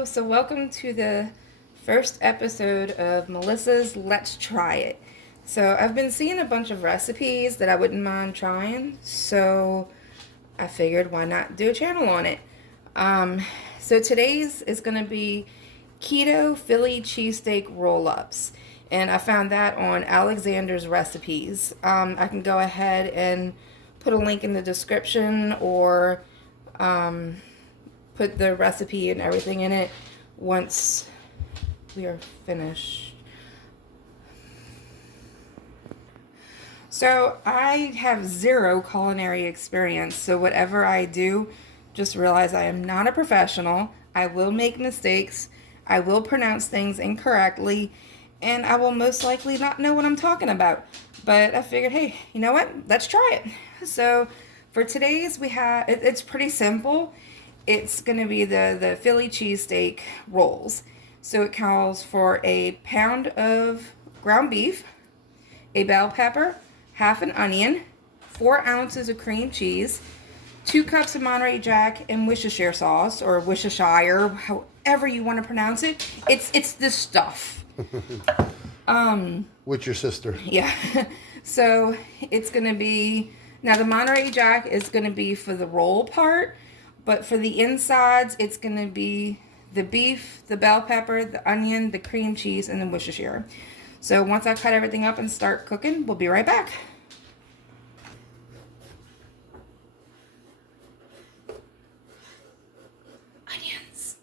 Hello, so welcome to the first episode of Melissa's Let's Try It. So I've been seeing a bunch of recipes that I wouldn't mind trying, so I figured why not do a channel on it. So today's is going to be Keto Philly cheesesteak roll-ups, and I found that on Alexander's Recipes. I can go ahead and put a link in the description or put the recipe and everything in it once we are finished. So I have zero culinary experience, so whatever I do, just realize I am not a professional. I will make mistakes, I will pronounce things incorrectly, and I will most likely not know what I'm talking about. But I figured, hey, you know what? Let's try it. So for today's, it's pretty simple. It's going to be the Philly cheesesteak rolls. So it calls for a pound of ground beef, a bell pepper, half an onion, 4 ounces of cream cheese, 2 cups of Monterey Jack and Worcestershire sauce, or Worcestershire, however you want to pronounce it. It's this stuff. With your sister. Yeah. So it's going to be, now the Monterey Jack is going to be for the roll part, but for the insides, it's going to be the beef, the bell pepper, the onion, the cream cheese, and the Worcestershire. So once I cut everything up and start cooking, we'll be right back. Onions.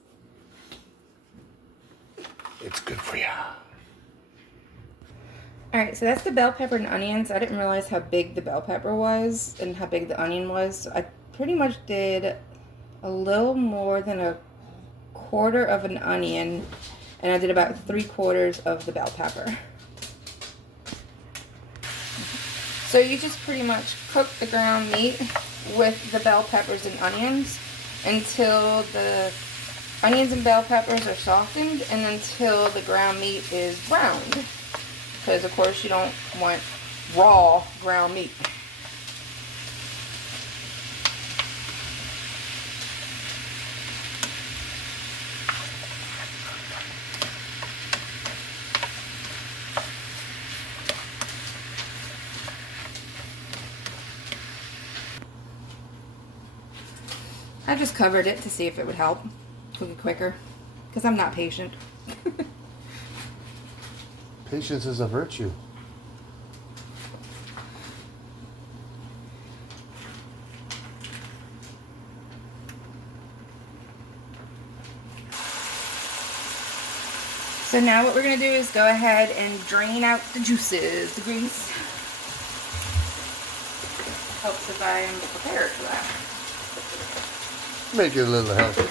It's good for you. Alright, so that's the bell pepper and onions. I didn't realize how big the bell pepper was and how big the onion was. So I pretty much did a little more than a quarter of an onion, and I did about 3/4 of the bell pepper. So you just pretty much cook the ground meat with the bell peppers and onions until the onions and bell peppers are softened and until the ground meat is browned. Because of course you don't want raw ground meat. I just covered it to see if it would help cook it quicker, because I'm not patient. Patience is a virtue. So now what we're going to do is go ahead and drain out the juices, the grease. Helps if I am prepared for that. Make it a little healthy.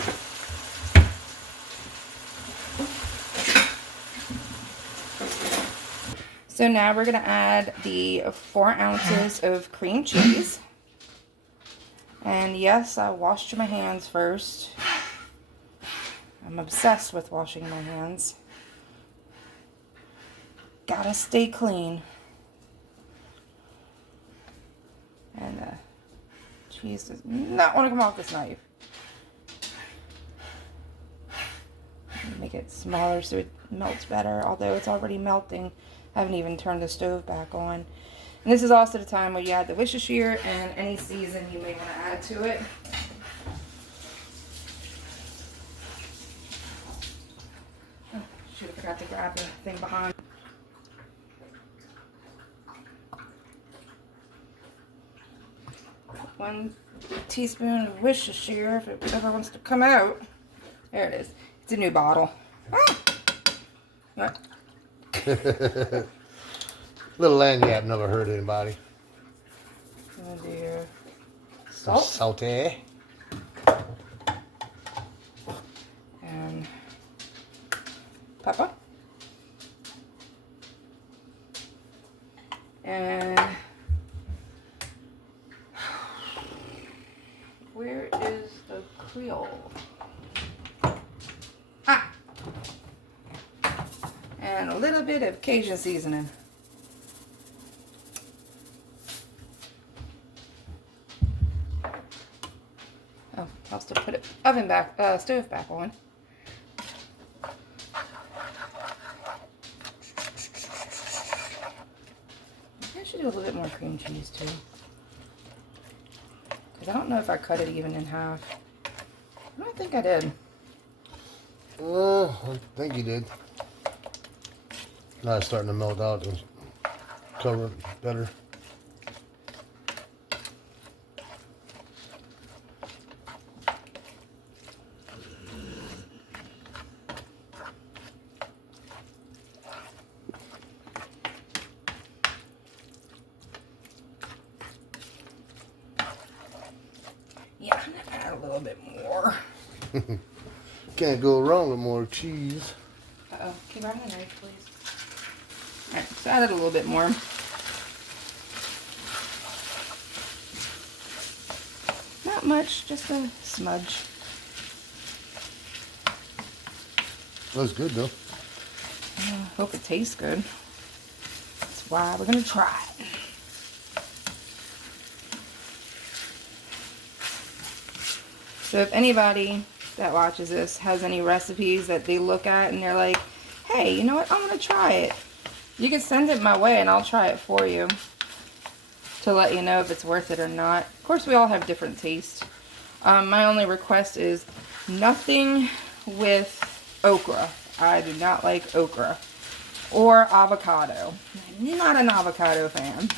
So now we're going to add the 4 ounces of cream cheese. And yes, I washed my hands first. I'm obsessed with washing my hands. Gotta stay clean. And the cheese does not want to come off this knife. Make it smaller so it melts better, although it's already melting. I haven't even turned the stove back on. And this is also the time where you add the Worcestershire and any season you may want to add to it. Oh, should have forgot to grab the thing behind. 1 teaspoon of Worcestershire if it ever wants to come out. There it is. It's a new bottle. Ah! What? Little lanyard never hurt anybody. Oh dear. Some Salt. saute. And pepper. And where is the Creole? Ah! And a little bit of Cajun seasoning. Oh, I'll still put it stove back on. do a little bit more cream cheese too. Because I don't know if I cut it even in half. I don't think I did. I think you did. Now it's starting to melt out and cover it better. Yeah, I'm gonna add a little bit more. Can't go wrong with more cheese. Uh-oh. Can you grab the knife, please? Alright, so added a little bit more. Not much, just a smudge. That's good though. Hope it tastes good. That's why we're gonna try it. So if anybody that watches this has any recipes that they look at and they're like, hey, you know what, I'm gonna try it, you can send it my way and I'll try it for you to let you know if it's worth it or not. Of course, we all have different tastes. My only request is nothing with okra. I do not like okra or avocado. I'm not an avocado fan.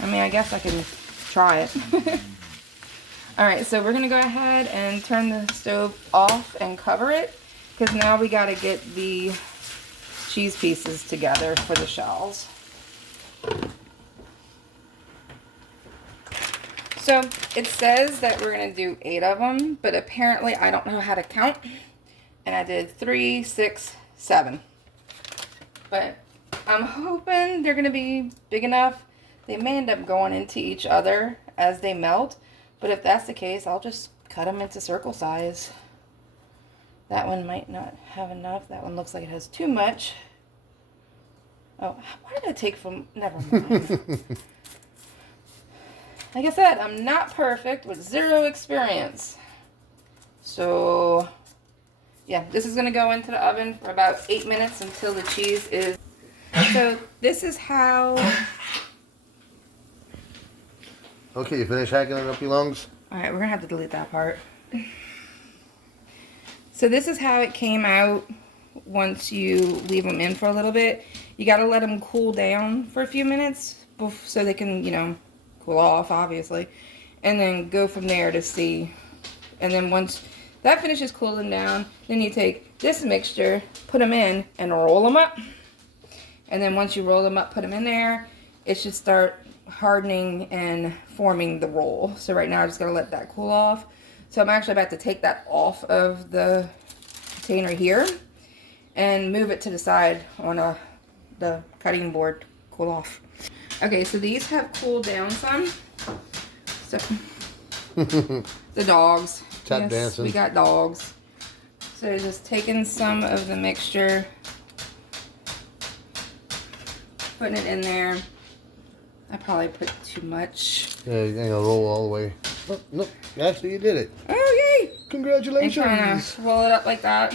I mean, I guess I can try it. Alright, so we're going to go ahead and turn the stove off and cover it, because now we got to get the cheese pieces together for the shells. So it says that we're going to do 8 of them, but apparently I don't know how to count, and I did 3, 6, 7. But I'm hoping they're going to be big enough. They may end up going into each other as they melt. But if that's the case, I'll just cut them into circle size. That one might not have enough. That one looks like it has too much. Oh, why did I take from... Never mind. Like I said, I'm not perfect with 0 experience. So, yeah, this is going to go into the oven for about 8 minutes until the cheese is... So, this is how... Okay, you finished hacking it up your lungs? Alright, we're going to have to delete that part. So this is how it came out once you leave them in for a little bit. You got to let them cool down for a few minutes so they can, you know, cool off, obviously. And then go from there to see. And then once that finishes cooling down, then you take this mixture, put them in, and roll them up. And then once you roll them up, put them in there, it should start hardening and forming the roll. So right now I'm just going to let that cool off. So I'm actually about to take that off of the container here and move it to the side on the cutting board to cool off. Okay, so these have cooled down some. So the dogs. Tap dancing. We got dogs. So just taking some of the mixture, putting it in there. I probably put too much. Yeah, you ain't gonna roll all the way. Oh, no, actually you did it. Oh, yay! Congratulations. And kind of roll it up like that.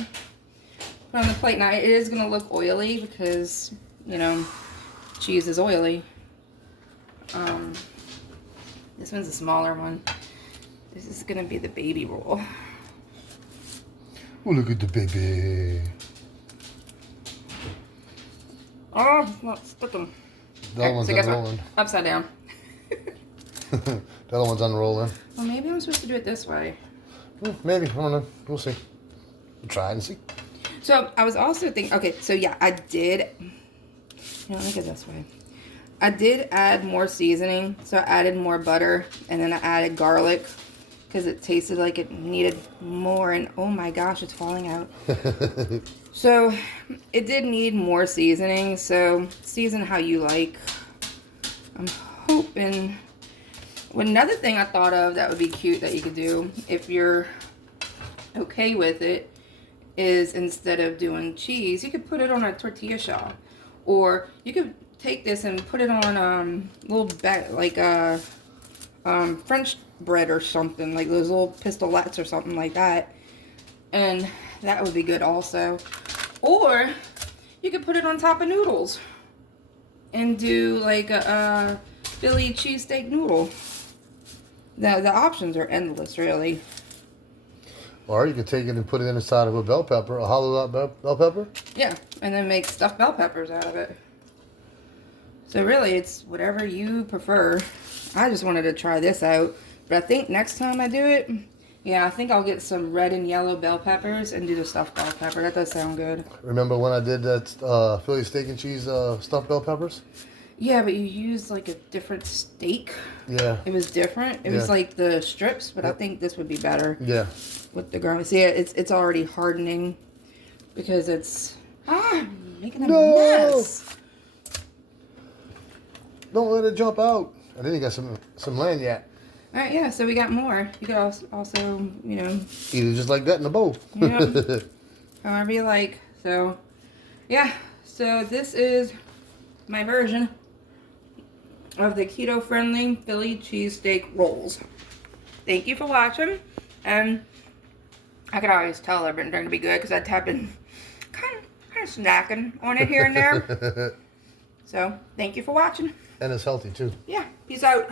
Put on the plate. Now, it is going to look oily because, you know, cheese is oily. This one's a smaller one. This is going to be the baby roll. Oh, look at the baby. Oh, not split them. The other one's unrolling. Upside down. The other one's unrolling. Well, maybe I'm supposed to do it this way. Maybe. I don't know. We'll see. We'll try it and see. So, I was also thinking... Okay, so yeah, I did... let me get this way. I did add more seasoning. So, I added more butter. And then I added garlic. Because it tasted like it needed more. And oh my gosh, it's falling out. So, it did need more seasoning. So, season how you like. I'm hoping... Well, another thing I thought of that would be cute that you could do, if you're okay with it, is instead of doing cheese, you could put it on a tortilla shell. Or you could take this and put it on little bag, like French bread or something, like those little pistolets or something like that. And that would be good also. Or you could put it on top of noodles. and do like a Philly cheesesteak noodle. The options are endless, really. Or you could take it and put it inside of a bell pepper, a hollowed out bell pepper. Yeah, and then make stuffed bell peppers out of it. So really, it's whatever you prefer. I just wanted to try this out. But I think next time I do it, yeah, I think I'll get some red and yellow bell peppers and do the stuffed bell pepper. That does sound good. Remember when I did that Philly steak and cheese stuffed bell peppers? Yeah, but you used like a different steak. Yeah. It was different. It was like the strips, but I think this would be better. Yeah. With the garlic. See, it's already hardening because it's making a mess. Don't let it jump out. I think you got some land yet. All right, yeah. So we got more. You could also you know, eat it just like that in a bowl. Yeah. However you like. So yeah. So this is my version of the keto-friendly Philly cheesesteak rolls. Thank you for watching, and I could always tell they're going to be good because I've been kind of snacking on it here and there. So thank you for watching. And it's healthy too. Yeah. Peace out.